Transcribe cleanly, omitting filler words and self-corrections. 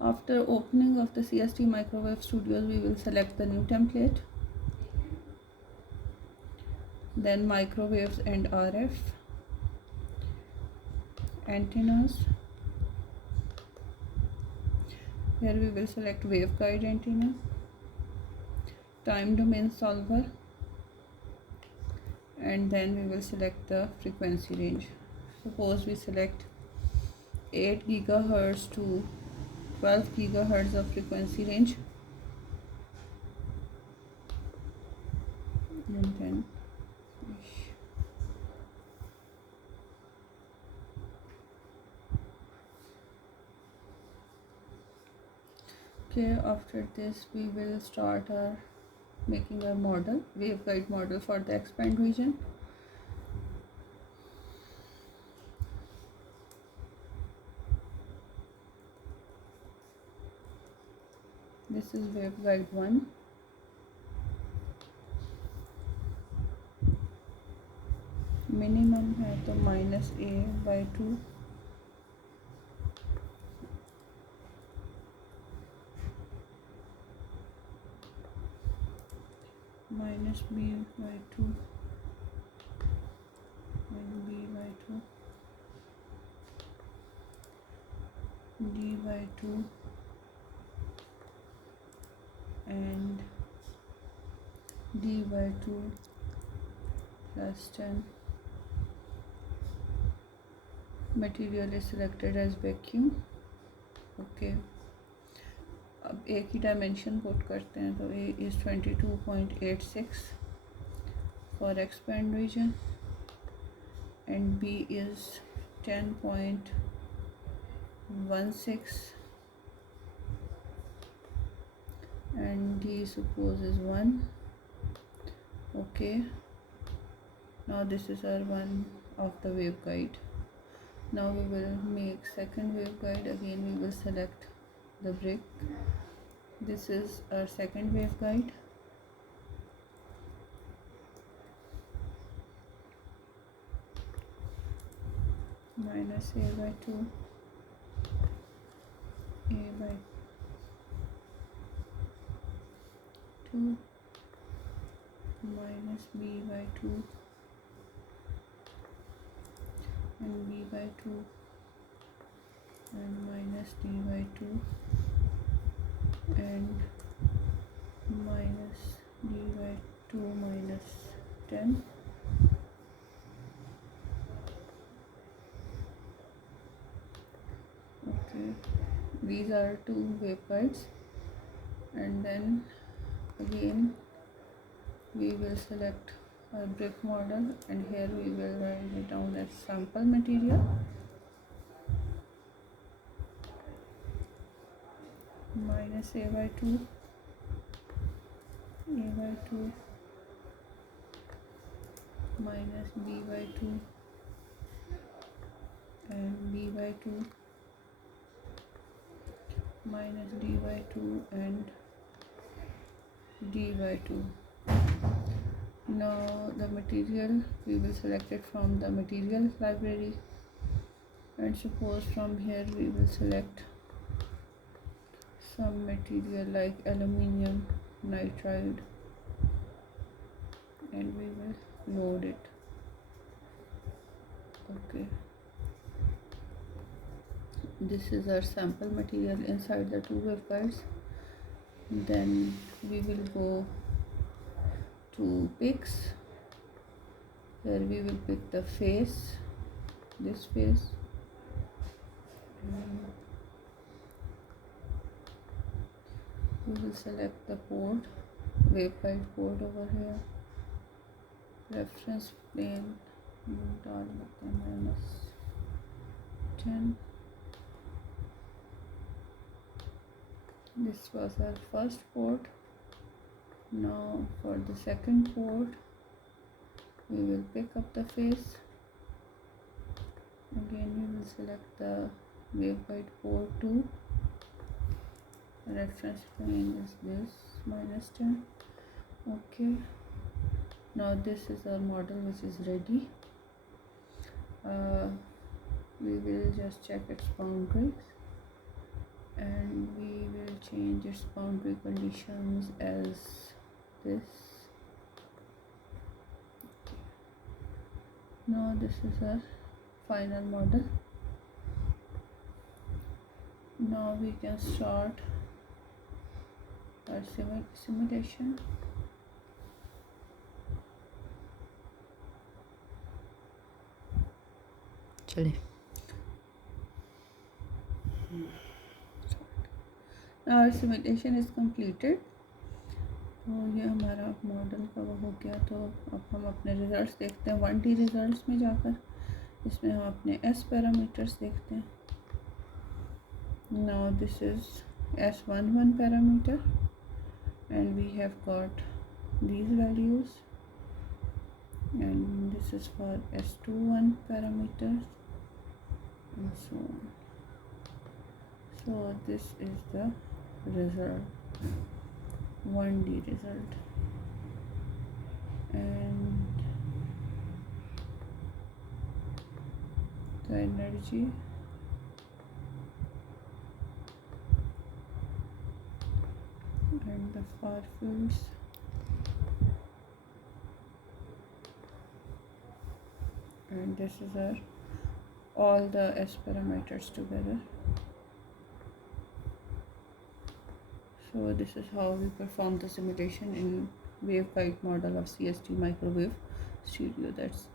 After opening of the CST Microwave Studios, we will select the new template, then microwaves and RF, antennas. Here we will select waveguide antenna, time domain solver, and then we will select the frequency range. Suppose we select 8 gigahertz to 12 gigahertz of frequency range, and then okay, after this we will start our making a model, waveguide model for the expand region. This is waveguide 1. Minimum है तो -a/2, -b/2 and b/2, d/2 and d/2 plus 10. Material is selected as vacuum. Okay, अब A की dimension put करते हैं, तो A is 22.86 for expand region and B is 10.16 and D suppose is 1. Okay, now this is our one of the waveguide. Now we will make second waveguide. Again we will select the brick. This is our second waveguide. -a/2, a/2, -b/2 and b/2 and -d/2 and -d/2 -10. Okay, these are two waveguides, and then again we will select our brick model, and here we will write it down as sample material. -a/2, a/2 -b/2 and b/2 -d/2 and d/2. Now the material, we will select it from the material library, and suppose from here we will select some material like aluminium nitride, and we will load it. Okay, this is our sample material inside the two waveguides. Then we will go to picks. Here we will pick the face, this face, we will select the port, waveguide port over here, reference plane -10. This was our first port. Now for the second port we will pick up the face. Again we will select the waveguide port 2, reference plane is this -10. Okay, now this is our model which is ready. We will just check its boundaries, and change its boundary conditions as this. Now this is our final model. Now we can start our simulation. चलिए Now our simulation is completed. तो ये हमारा model का वो हो गया। तो अब हम अपने रिजल्ट्स देखते हैं 1D रिजल्ट्स में जाकर। इसमें हम अपने S पैरामीटर्स देखते हैं। Now this is S11 parameter and we have got these values, and this is for S21 parameters and so on. So this is the result, 1D result, and the energy and the far fields, and this is our all the S parameters together. So this is how we perform the simulation in waveguide model of CST microwave stereo. That's